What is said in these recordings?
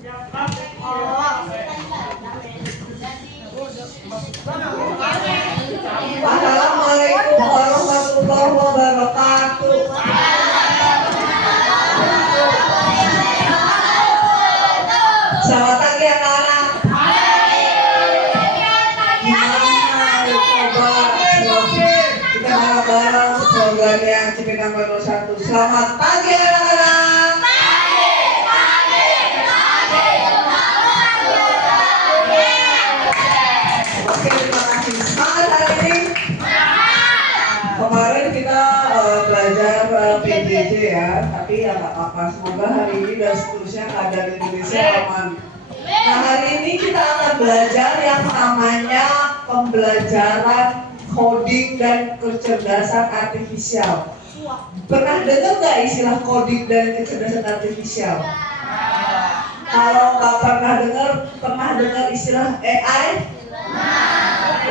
Assalamualaikum warahmatullahi wabarakatuh. Selamat pagi anak-anak. Kita bareng-bareng programnya Cipinang Baru 1. Selamat pagi anak-anak. Oke, terima kasih. Semangat hari ini. Kemarin kita belajar PJJ ya, tapi ya nggak apa-apa. Semoga hari ini dan seterusnya keadaan Indonesia aman. Nah, hari ini kita akan belajar yang namanya pembelajaran coding dan kecerdasan artifisial. Pernah dengar nggak istilah coding dan kecerdasan artifisial? Kalau nggak pernah dengar istilah AI?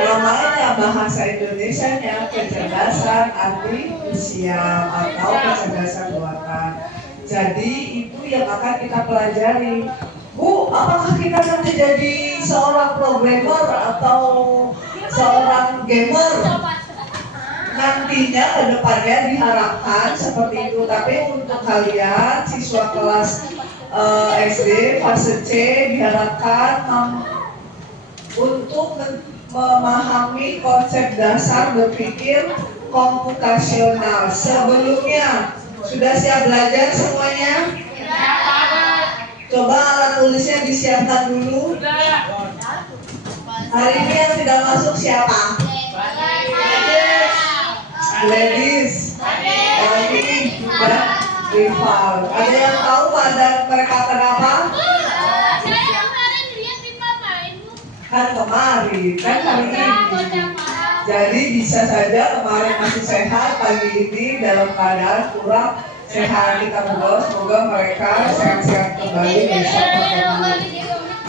Namanya bahasa Indonesianya kecerdasan artifisial atau kecerdasan buatan. Jadi itu yang akan kita pelajari. Bu, apakah kita nanti jadi seorang programmer atau seorang gamer? Nantinya ke depannya diharapkan seperti itu. Tapi untuk kalian siswa kelas SD fase C diharapkan untuk memahami konsep dasar berpikir komputasional. Sebelumnya sudah siap belajar semuanya? Coba alat tulisnya disiapkan dulu. Hari ini yang tidak masuk siapa? Ladies, Elvi, dan Rival. Ada yang tahu keadaan mereka kenapa? Kan kemarin, kan hari ini. Jadi bisa saja kemarin masih sehat, pagi ini dalam keadaan kurang sehat. Kita berdoa semoga mereka sehat-sehat kembali besok bertemu.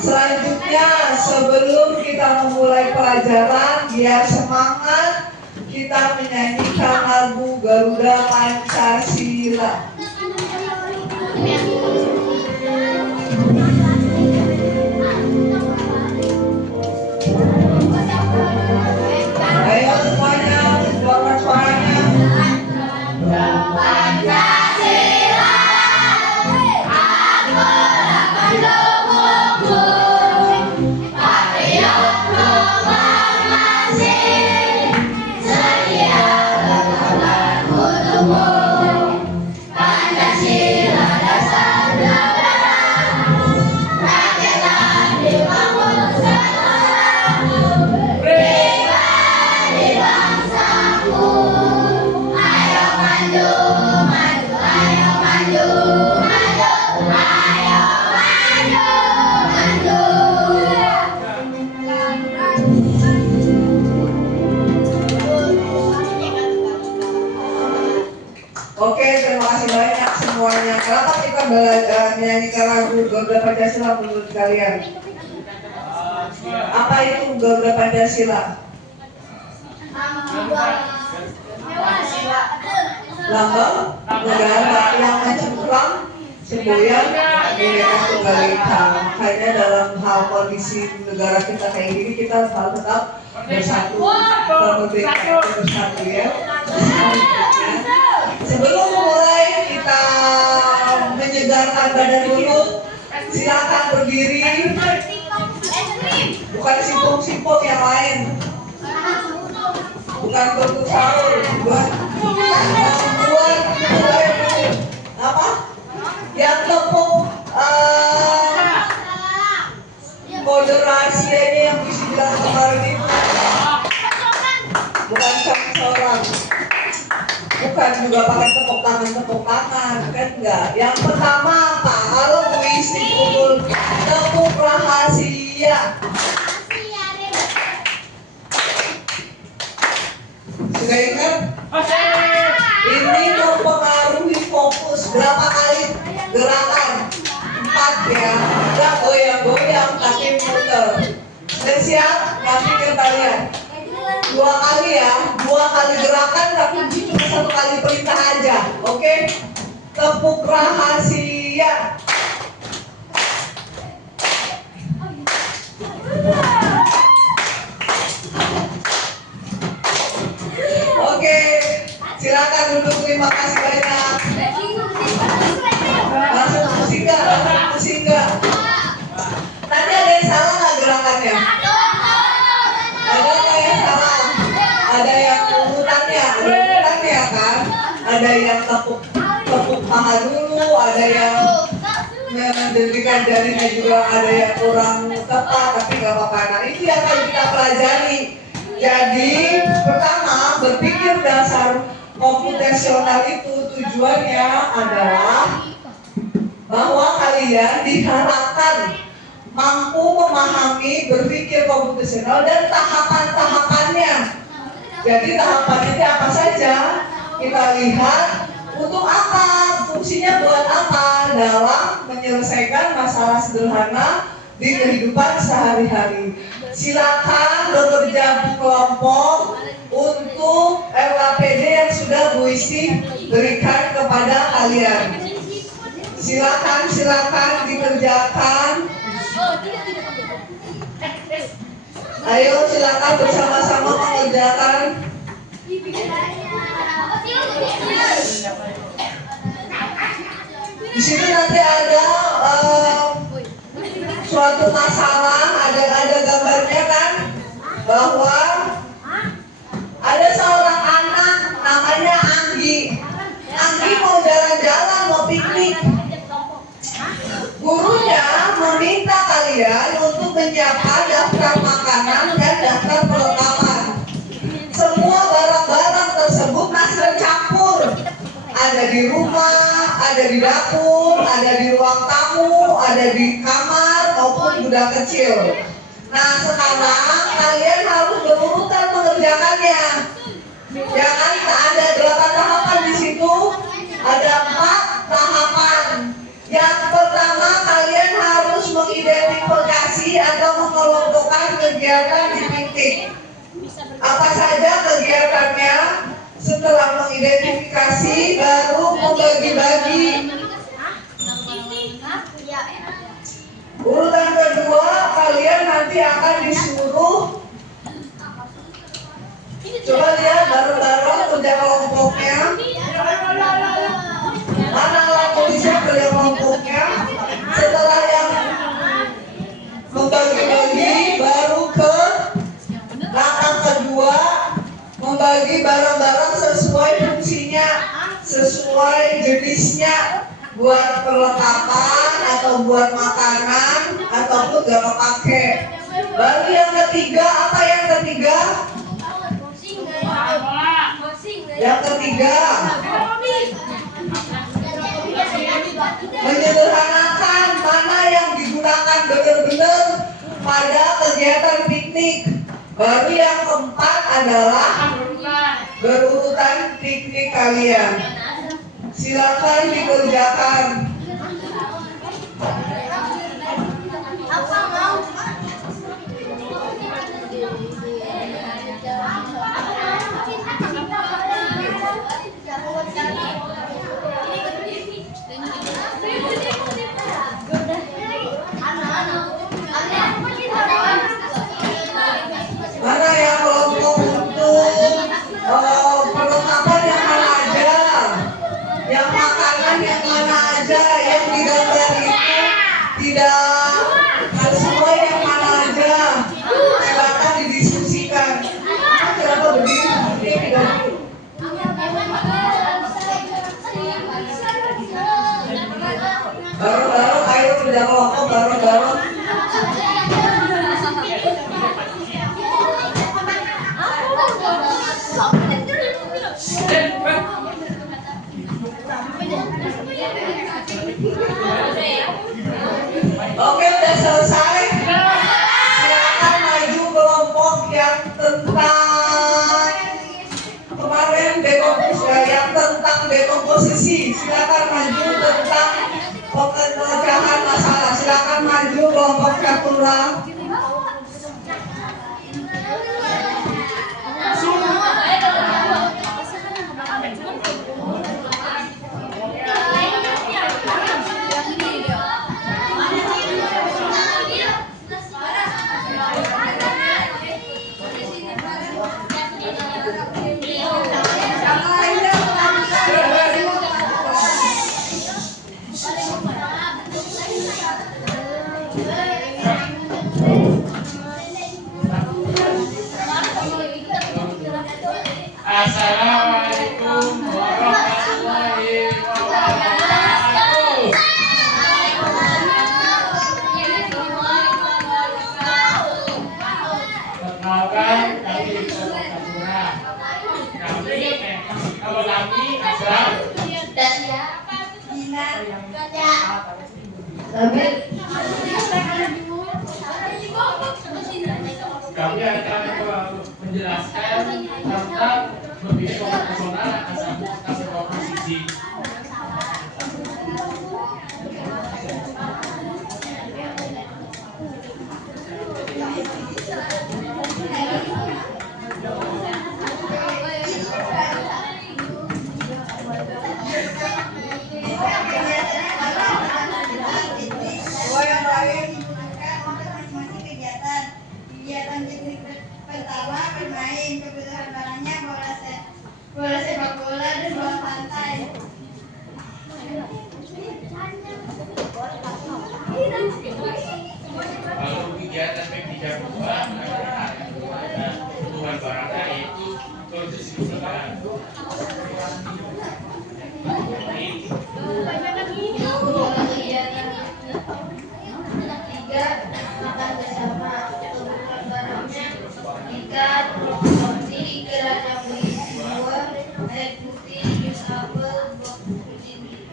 Selanjutnya, sebelum kita memulai pelajaran, biar semangat, kita menyanyikan lagu Garuda Pancasila. Ayo semuanya, keluarkan suaranya. Pancasila, aku pendukungmu, patriot proklamasi, setia lawan untukmu. Pancasila dasar negara, rakyat dibangun satu-satu. Pribadi bangsaku, ayo maju, maju, ayo maju, maju, ayo maju, maju. Oke, terima kasih banyak semuanya. Kenapa kita menyanyikan lagu Garuda Pancasila menurut kalian? Apa itu Garuda Pancasila? Lambang negara yang mencengkram semboyan Bhinneka Tunggal Ika. Makanya dalam hal kondisi negara kita kayak gini, kita harus tetap bersatu, bermerdeka, bersatu ya. Sebelum mulai kita menyegarkan badan dulu, silakan berdiri. Bukan simpuk-simpuk yang lain. Bukan bentuk sahur, buat apa? Yang tepuk kode rahasianya yang bisa bilang kemarin itu. Bukan seorang. Bukan juga pakai tepuk tangan, kan enggak. Yang pertama apa? Kalau puisi kumpul tepuk rahasia. Sudah ingat? Ini mempengaruhi fokus. Berapa kali gerakan? 4 ya. Enggak goyang-goyang tapi muter. Sudah siap? Nanti kita lihat. 2 kali ya. 2 kali gerakan tapi cuma 1 kali perintah aja. Oke? Tepuk rahasia. ada yang mendirikan jaringan juga ada yang kurang tepat, tapi gak apa-apa. Nah itu yang akan kita pelajari. Jadi pertama berpikir dasar komputasional itu tujuannya adalah bahwa kalian diharapkan mampu memahami berpikir komputasional dan tahapan-tahapannya. Jadi tahapannya itu apa saja? Kita lihat untuk apa, fungsinya buat apa dalam menyelesaikan masalah sederhana di kehidupan sehari-hari. Silakan bekerja di kelompok untuk LKPD yang sudah Bu Isti berikan kepada kalian. Silakan dikerjakan. Ayo silakan bersama-sama mengerjakan. Di situ nanti ada suatu masalah, ada gambarnya kan, bahwa ada seorang anak namanya Anggi. Anggi mau jalan-jalan, mau piknik. Gurunya meminta kalian untuk menyiapkan daftar makanan dan daftar perlengkapan. Semua barang-barang tersebut masih tercampur. Ada di rumah, ada di dapur, ada di ruang tamu, ada di kamar maupun gudang kecil. Nah sekarang kalian harus berurutan mengerjakannya. Jangan ada 8 tahapan di situ, ada 4 tahapan. Yang pertama kalian harus mengidentifikasi atau mengelompokkan kegiatan di titik. Apa saja kegiatannya? Setelah mengidentifikasi baru membagi-bagi. Urutan kedua kalian nanti akan disuruh coba lihat bareng-bareng kerja kelompoknya. Mana alat tulisnya kerja kelompoknya. Setelah yang membagi-bagi baru ke langkah kedua, membagi barang-barang sesuai fungsinya, sesuai jenisnya, buat perlengkapan atau buat makanan ataupun gak pakai. Baru yang ketiga, apa yang ketiga? Yang ketiga, menyederhanakan mana yang digunakan benar-benar pada kegiatan piknik. Baru yang keempat adalah berurutan piknik kalian. Silakan dikerjakan. Mana yang kelompok untuk perlengkapan yang mana aja, yang makanan yang mana aja, yang di gambar itu tidak sesuai yang mana aja, silakan didiskusikan. Kenapa begini? Bareng-bareng, ayo kerja kelompok bareng-bareng. Oke, udah selesai. Silakan maju kelompok yang tentang kemarin yang tentang dekomposisi. Silakan maju tentang pemecahan masalah. Silakan maju kelompok catura. Assalamualaikum warahmatullahi wabarakatuh. menjelaskan tentang berpikir proporsional atas sebuah posisi. Kegiatan pertama bermain, kebutuhan barangnya bola sepak bola dan bola pantai. Kalau kegiatan P32 kebutuhan barangnya yaitu berdistribusikan. Kegiatan tiga makan bersama, kebutuhan barangnya ikan, roti, gelas berisi buah, air putih, jus apel, buah kucing.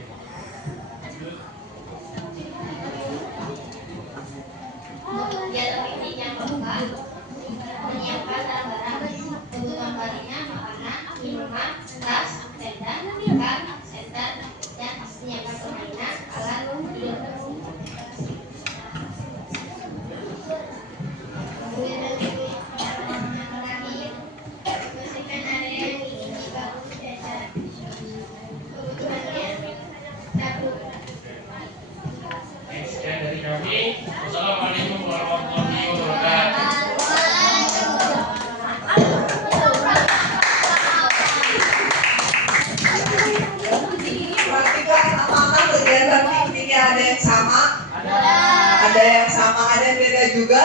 Kegiatan piknik yang keempat menyiapkan barang-barang, kebutuhan barangnya makanan, minuman, tas, tenda, ikan, senter, dan menyiapkan permainan, alat, bersihkan area yang ingin dibangun jajan. Kebutuhannya satu. Sekian dari kami. Wassalamualaikum warahmatullahi wabarakatuh. Perhatikan apakah kegiatan pikniknya ada yang sama? Ada yang sama, ada yang beda juga?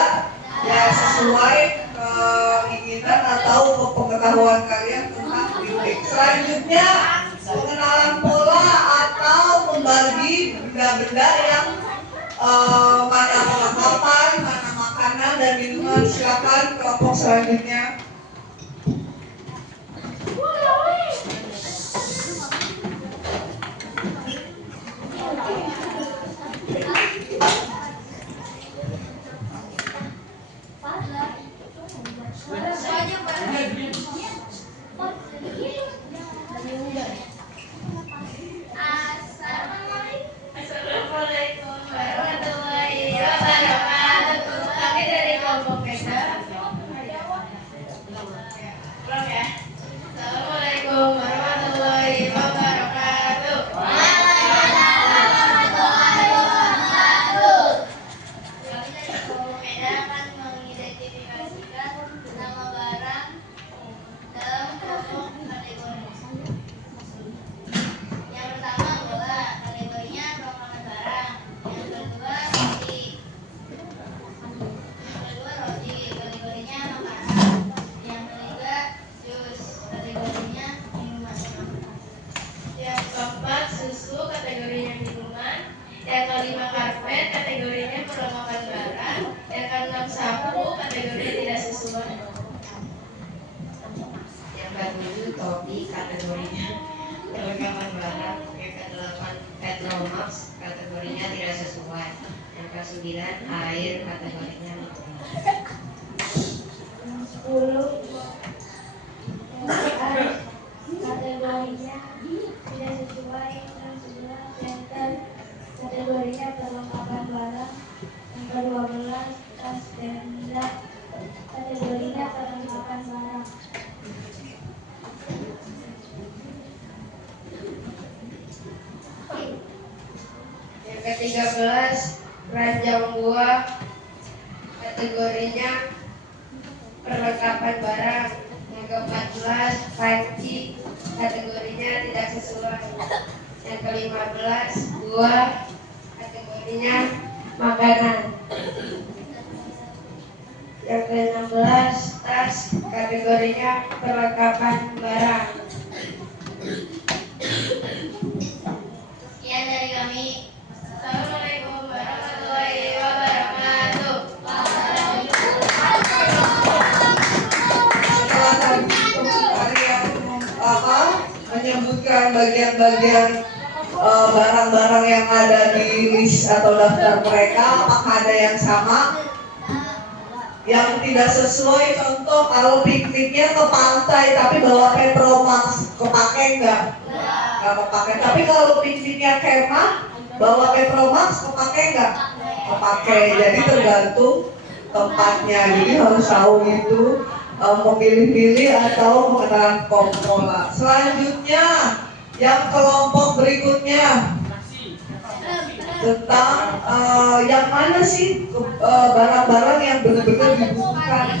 Ya sesuai keinginan atau pengetahuan kalian tentang piknik. Selanjutnya pengenalan pola atau membagi benda-benda yang mana perlengkapan, mana makanan dan minuman. Silakan kelompok selanjutnya. Assalamualaikum warahmatullahi wabarakatuh. Kami dari kelompok Peda. Belum ya? Assalamualaikum warahmatullahi wabarakatuh. Kami dari kelompok Peda akan mengidentifikasikan nama barang dalam kelompok kategori. Yang pertama bola, kategorinya perlengkapan barang. Yang kedua roti. Kategorinya makanan. Yang ketiga jus, kategorinya minuman. Yang keempat susu, kategorinya minuman. Yang kelima karpet, kategorinya perlengkapan barang. Yang keenam sapu, kategorinya tidak sesuai. Yang ketujuh topi, kategorinya perlengkapan barang. Yang kedelapan petromax, kategorinya tidak sesuai. Yang kesembilan air, kategorinya minuman. 10 kategorinya tidak sesuai. Yang 11 center, kategorinya perlengkapan barang. Yang ke-12 tas tenda, kategorinya perlengkapan barang. Yang ke-13 ranjang buah, kategorinya perlengkapan barang. Yang ke-14 panci, kategorinya tidak sesuai. Yang ke-15 buah, kategorinya makanan. Yang ke-16 tas, kategorinya perlengkapan barang. Sekian dari kami. Assalamualaikum warahmatullahi wabarakatuh. Menyebutkan bagian-bagian barang-barang yang ada di list atau daftar mereka, apakah ada yang sama? yang tidak sesuai, contoh kalau pikniknya ke pantai tapi bawa Petromax, kepake nggak? Nggak kepake. Tapi kalau pikniknya kemah bawa Petromax, kepake nggak? Kepake. Jadi tergantung tempatnya. Jadi harus tahu itu memilih-pilih atau mengenal pola. Selanjutnya yang kelompok berikutnya tentang yang mana sih barang-barang yang benar-benar dibutuhkan.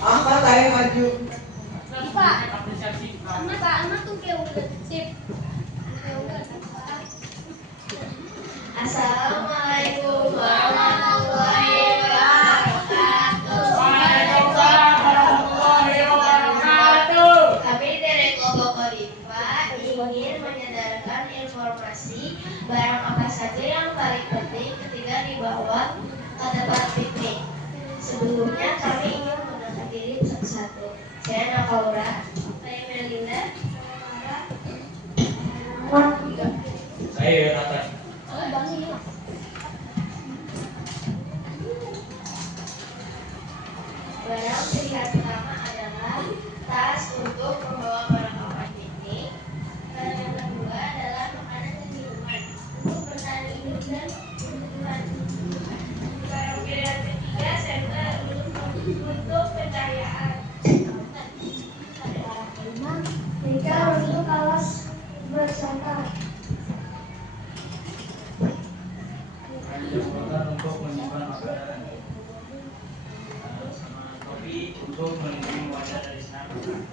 Ahmad, ayo maju. Assalamualaikum warahmatullahi wabarakatuh. Waalaikumsalam warahmatullahi wabarakatuh. Kami dari kelompok Kodifa ingin menyadarkan informasi barang apa saja yang paling penting ketika dibawa ke tempat piknik. Sebelumnya kami ingin mengenalkan diri satu-satu. Saya Nakaura, saya Melinda, Saya Yonatan. Barang pilihan pertama adalah tas untuk membawa perlengkapan piknik. Barang yang kedua adalah makanan dan minuman untuk bertahan hidup dan kebutuhan. Barang pilihan ketiga senter untuk pencahayaan. Tiga untuk alas bersantai. Jabatan untuk menyimpan makanan. Sama topi untuk melindungi wajah dari sinar matahari.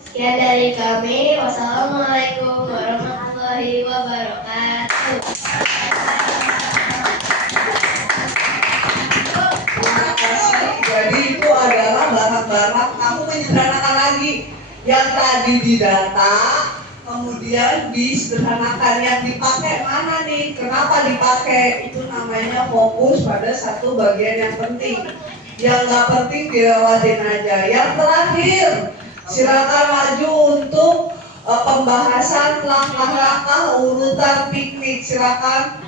Sekian dari kami. Wassalamualaikum warahmatullahi wabarakatuh. Terima kasih. Jadi itu adalah barang-barang, kamu menyederhanakan lagi yang tadi didata, kemudian disederhanakan. Yang dipakai mana nih? Kenapa dipakai? Itu namanya fokus pada satu bagian yang penting. Yang nggak penting dilewatin aja. Yang terakhir, silakan maju untuk pembahasan langkah-langkah urutan piknik. Silakan.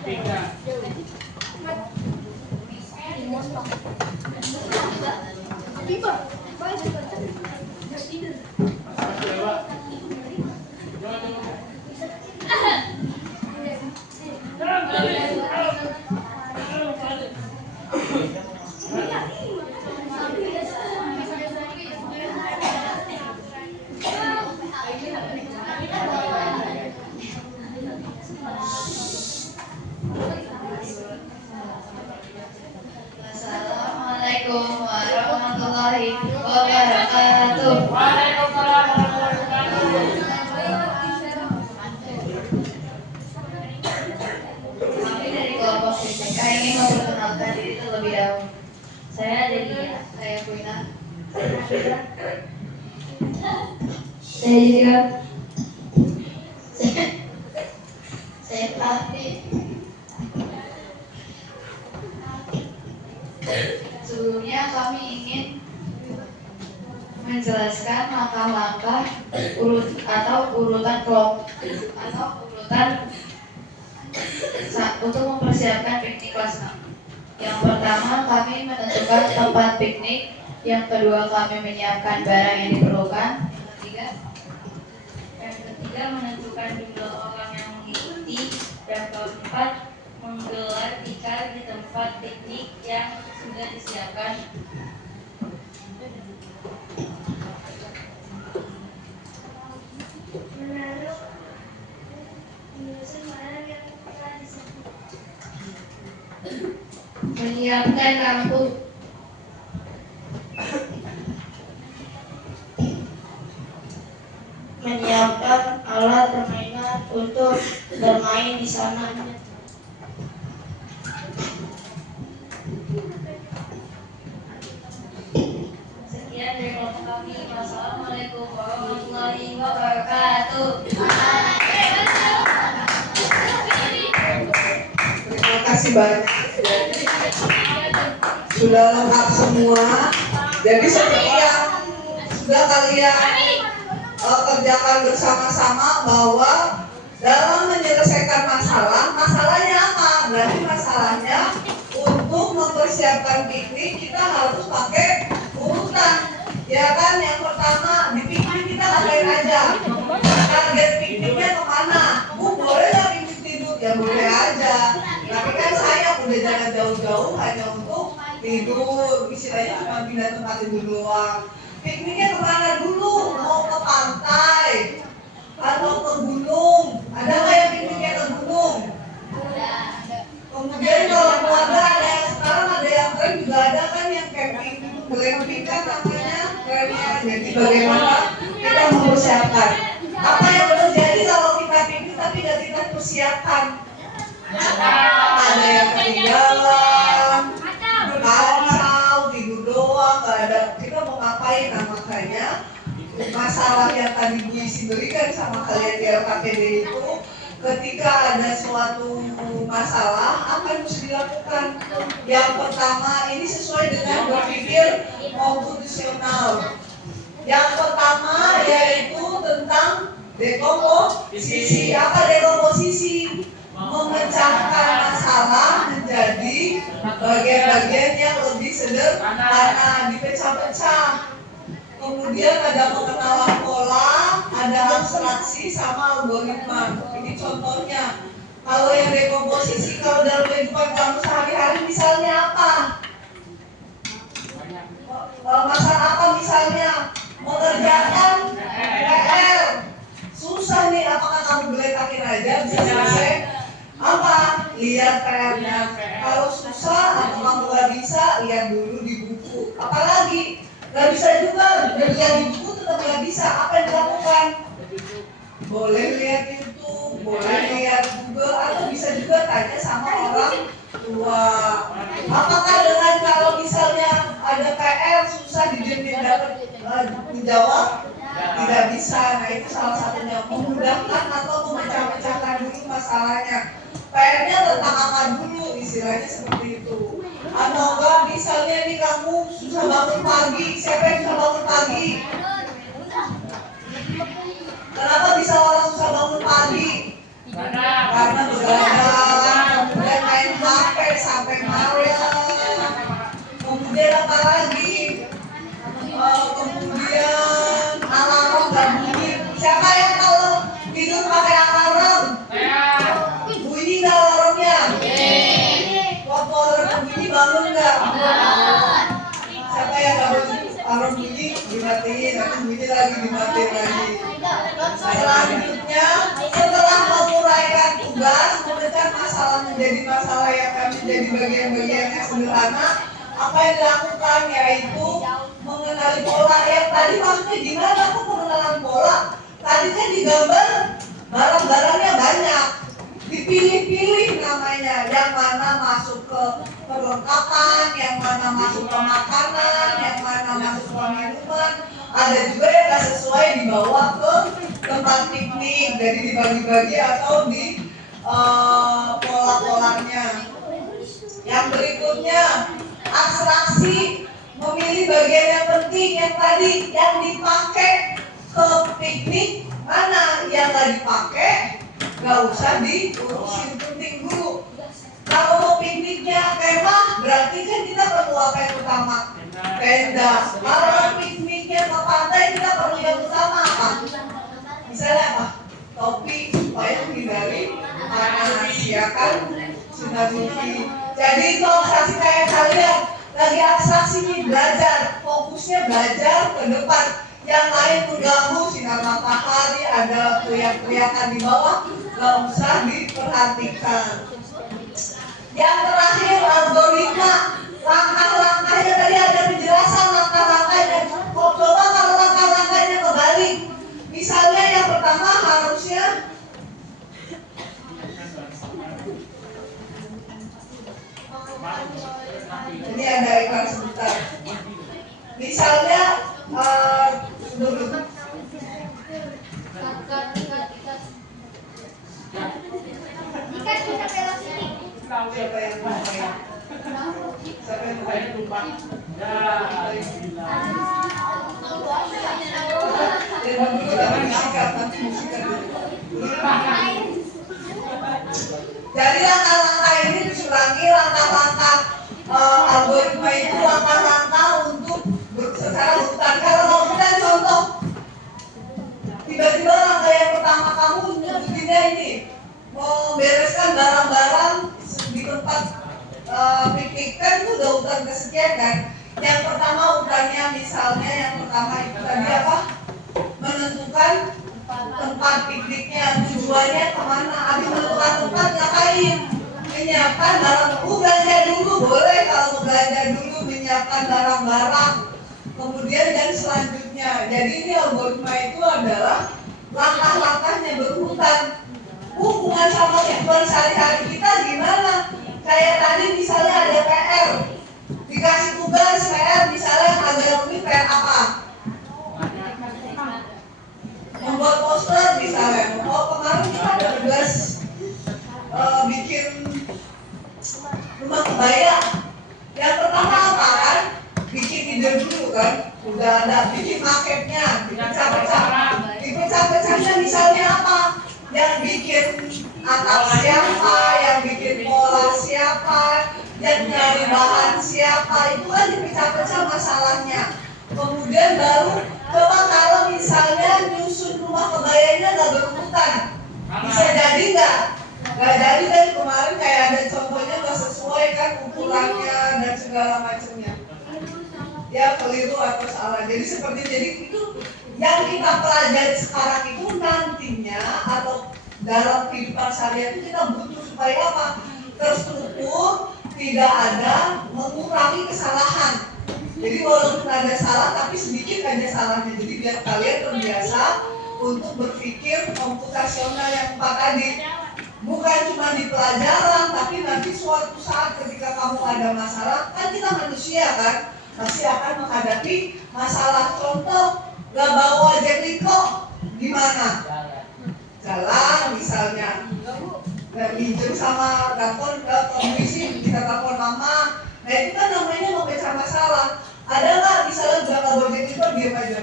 Assalamualaikum warahmatullahi wabarakatuh. Waalaikumsalam warahmatullahi wabarakatuh. Kami dari kelompok BPK ingin memperkenalkan diri terlebih dahulu. Saya Delia, saya Kuina. Saya juga. Saya Pati. Sebelumnya kami ingin menjelaskan langkah-langkah urutan kelompok atau urutan untuk mempersiapkan piknik kelas 6. Yang pertama kami menentukan tempat piknik, yang kedua kami menyiapkan barang yang diperlukan, yang ketiga menentukan jumlah orang yang mengikuti, dan keempat menggelar tikar di tempat piknik yang sudah disiapkan. Menaruh barang yang telah disebut. Menyiapkan lampu. Menyiapkan alat permainan untuk bermain di sana. Sekian dari kelompok kami. Wassalamualaikum warahmatullahi wabarakatuh. Terima kasih banyak. Sudah lengkap semua. Jadi seperti yang sudah kalian kerjakan bersama-sama bahwa dalam menyelesaikan masalah, masalahnya apa? Berarti masalahnya untuk mempersiapkan piknik kita harus pakai urutan. Ya kan, yang pertama di piknik kita ngapain aja? Target pikniknya kemana? Boleh nggak piknik tidur? Ya boleh aja. Tapi kan sayang udah jangan jauh-jauh hanya untuk tidur. Istilahnya cuma pindah tempat tidur doang. Pikniknya kemana dulu? Mau ke pantai atau ke gunung? Ada nggak yang pikniknya ke gunung? Kemudian kalau keluarga ada yang sekarang ada yang tren juga ada kan yang camping, glamping kan namanya trennya. Jadi bagaimana kita mempersiapkan? Apa yang terjadi kalau kita piknik tapi tidak kita persiapkan? Ada yang ketinggalan, kacau, tidur doang, nggak ada. Kita mau ngapain? Nah makanya masalah yang tadi Bu Isi berikan sama kalian di LKPD itu, ketika ada suatu masalah, apa yang harus dilakukan? Yang pertama, ini sesuai dengan berpikir komposisional. Yang pertama yaitu tentang dekomposisi. Apa dekomposisi? Memecahkan masalah menjadi bagian-bagian yang lebih sederhana, dipecah-pecah. Kemudian ada pengenalan pola, ada abstraksi sama algoritma. Ini contohnya. Kalau yang dekomposisi, kalau dalam kehidupan kamu sehari-hari misalnya apa? Masalah apa misalnya? Mengerjakan PR. Susah nih, apakah kamu geletakin aja bisa selesai? Apa? Lihat PR-nya. Kalau susah atau kamu gak bisa, lihat dulu di buku. Apalagi? Gak bisa juga, lihat di buku tetap gak bisa. Apa yang dilakukan? Boleh lihat YouTube, boleh lihat Google, atau bisa juga tanya sama orang tua. Apakah dengan kalau misalnya ada PR susah dijamin dapat dijawab? Tidak bisa. Nah itu salah satunya, memudahkan atau memecah-mecahkan dulu masalahnya. PR-nya tentang apa dulu, istilahnya seperti itu. Atau enggak misalnya nih kamu susah bangun pagi, siapa yang susah bangun pagi? Kenapa bisa orang susah bangun pagi? Karena begadang, kemudian main HP sampai malam. Kemudian apa lagi? Kemudian alarm nggak bunyi. Siapa yang kalau tidur pakai alarm? Bunyi nggak alarmnya? Waktu alarm bunyi bangun nggak? Siapa yang nggak bunyi? Alarm bunyi dimatiin, nanti bunyi lagi dimatiin lagi. Selanjutnya, setelah menguraikan tugas, memecah masalah menjadi masalah yang kami menjadi bagian-bagian yang sederhana, apa yang dilakukan yaitu mengenali pola. Yang tadi maksudnya gimana kok pengenalan pola? Tadi kan digambar barang-barangnya banyak, dipilih-pilih namanya, yang mana masuk ke perlengkapan, yang mana masuk ke makanan, yang mana masuk ke minuman. Ada juga yang nggak sesuai dibawa ke tempat piknik, jadi dibagi-bagi atau di pola-polanya. Yang berikutnya, abstraksi, memilih bagian yang penting yang tadi yang dipakai ke piknik, mana yang nggak dipakai nggak usah diurusin, penting dulu. Kalau mau pikniknya kemah, berarti kan kita perlu apa yang utama? Tenda. Kalau pikniknya ke pantai, kita perlu yang utama apa? Misalnya apa? Topi supaya menghindari panas, ya kan? Sinar UV. Jadi itu abstraksi kayak kalian lagi abstraksi nih, belajar, fokusnya belajar ke depan. Yang lain mengganggu, sinar matahari, ada kelihatan di bawah, nggak usah diperhatikan. Yang terakhir, algoritma. Langkah-langkahnya tadi ada penjelasan langkah-langkahnya. Kok coba kalau langkah-langkahnya kebalik? Misalnya yang pertama harusnya ini ada iklan sebentar. Misalnya dulu. Siapa yang lupa? Siapa yang lupa? Ya, pertama itu tadi apa? Menentukan tempat pikniknya, tujuannya kemana. Habis menentukan tempat ngapain? Menyiapkan barang. Belanja dulu boleh, kalau mau belanja dulu menyiapkan barang-barang. Kemudian dan selanjutnya. Jadi ini algoritma itu adalah langkah-langkahnya berurutan. Hubungan sama kehidupan sehari-hari kita gimana? Kayak tadi misalnya ada PR, dikasih tugas PR misalnya yang agak rumit, PR apa? Membuat poster misalnya. Oh kemarin kita ada tugas bikin rumah kebaya. Yang pertama apa kan? Bikin ide dulu kan? Udah ada, bikin marketnya, dipecah-pecah. Dipecah-pecahnya misalnya apa? Yang bikin atap siapa, yang bikin pola siapa, yang nyari bahan siapa, itu kan dipecah-pecah masalahnya. Kemudian baru coba kalau misalnya nyusun rumah kebayanya nggak berurutan, bisa jadi nggak? Nggak jadi kan kemarin kayak ada contohnya nggak sesuai kan ukurannya dan segala macamnya. Ya keliru atau salah. Jadi itu yang kita pelajari sekarang itu nantinya atau dalam kehidupan sehari-hari itu kita butuh supaya apa? Terstruktur, tidak ada mengurangi kesalahan. Jadi walaupun ada salah tapi sedikit aja salahnya. Jadi biar kalian terbiasa untuk berpikir komputasional yang 4 tadi. Bukan cuma di pelajaran, tapi nanti suatu saat ketika kamu ada masalah, kan kita manusia kan, pasti akan menghadapi masalah. Contoh, gak bawa Jekliko, gimana? Jalan misalnya, gak minjem sama telepon ke komisi, kita telepon mama. Nah itu kan namanya memecah masalah. Ada nggak misalnya gak bawa Jekliko, diam aja?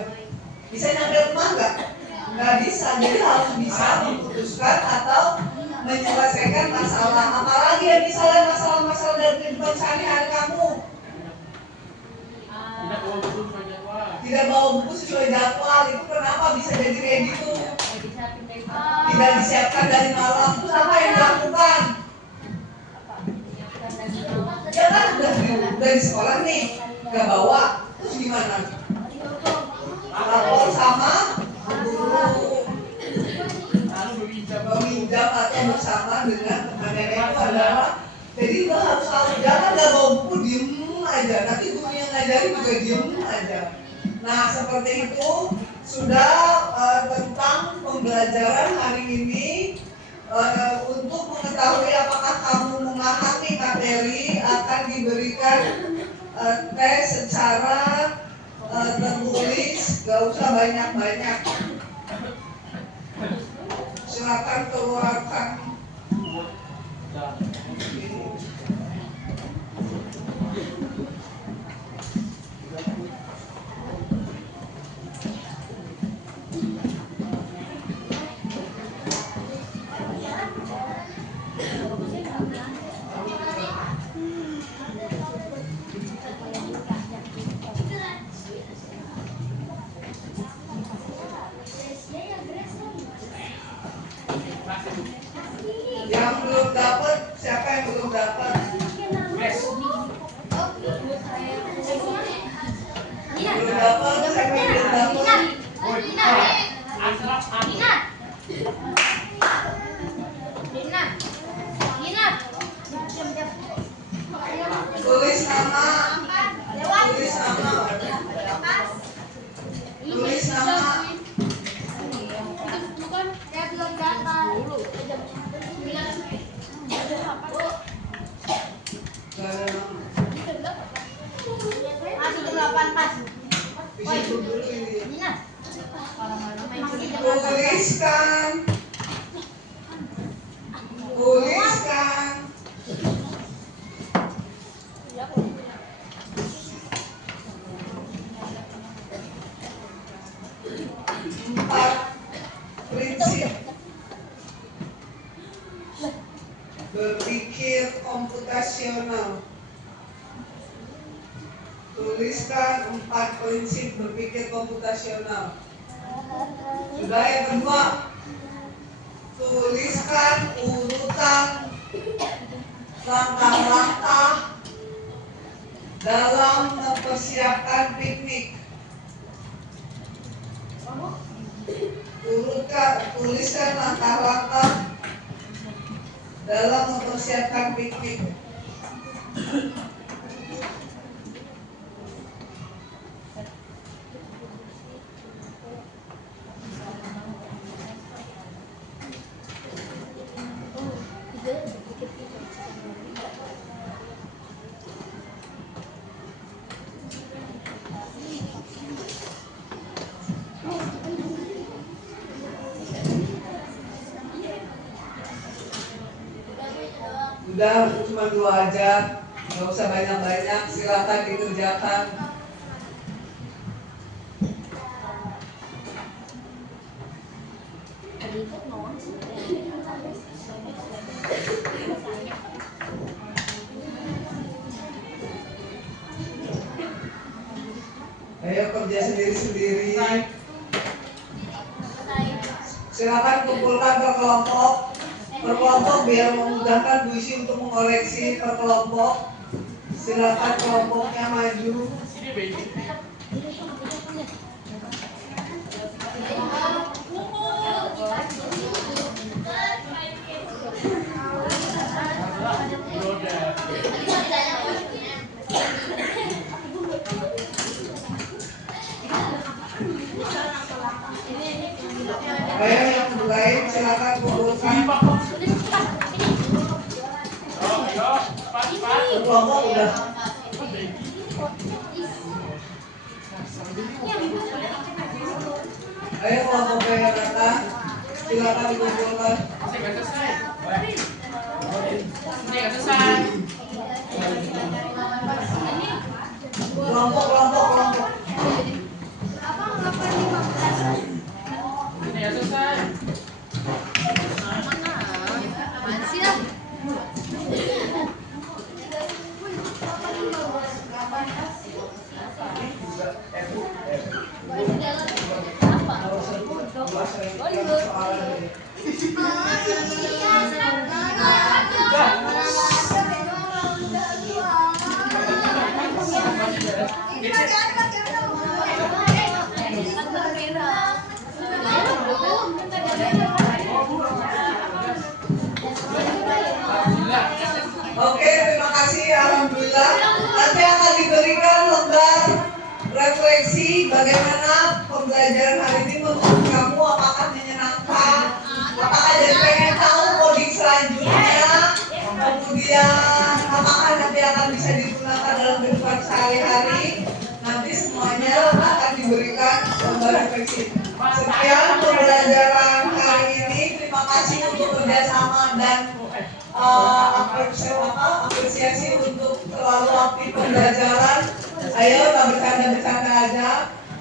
Bisa nyampe rumah nggak? Nggak bisa, jadi harus bisa memutuskan atau menyelesaikan masalah. Apalagi ya misalnya masalah-masalah dari kehidupan sehari-hari kamu. Tidak bawa buku sesuai jadwal, itu kenapa bisa jadi kayak gitu? Tidak disiapkan dari malam, terus apa yang dilakukan? Ya kan udah dari sekolah nih, nggak bawa, terus gimana? Lapor sama guru, meminjam atau bersama dengan temannya itu adalah. Jadi lo harus tahu, jangan nggak bawa buku diem aja, nanti guru yang ngajarin juga diem aja. Nah seperti itu sudah tentang pembelajaran hari ini. Untuk mengetahui apakah kamu memahami materi, akan diberikan tes secara tertulis, gak usah banyak-banyak. Silakan keluarkan. Yang belum dapat, siapa yang belum dapat? Belum dapat, siapa yang belum dapat? Tulis nama, tulis nama, tulis nama. Tuliskan, tuliskan. Empat prinsip berpikir komputasional. Tuliskan 4 prinsip berpikir komputasional. Sudah, yang kedua, tuliskan urutan langkah-langkah dalam mempersiapkan piknik. menjelaskan langkah-langkah dalam mempersiapkan piknik. Udah cuma 2 aja, nggak usah banyak-banyak, silakan dikerjakan. Ayo kerja sendiri-sendiri. Silakan kumpulkan per kelompok biar memudahkan Bu Isi untuk mengoleksi per kelompok. Silakan kelompoknya maju. Sini baby. Ayo yang lain silakan kumpulkan. Kelompok udah. Ayo kelompok yang datang, silakan dikumpulkan. Masih nggak selesai. Ini nggak selesai. Kelompok. Ini nggak selesai. Oke, terima kasih. Alhamdulillah. Nanti akan diberikan lembar refleksi bagaimana pembelajaran hari ini menurut kamu, apakah menyenangkan, apakah jadi pengen tahu coding selanjutnya, kemudian apakah nanti akan bisa digunakan dalam kehidupan sehari-hari. Nanti semuanya akan diberikan lembar refleksi. Sekian pembelajaran hari ini. Terima kasih untuk kerjasama dan apresiasi untuk terlalu aktif pembelajaran. Ayo kita bercanda-bercanda aja.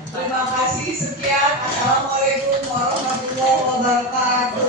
Terima kasih. Sekian. Assalamualaikum warahmatullahi wabarakatuh.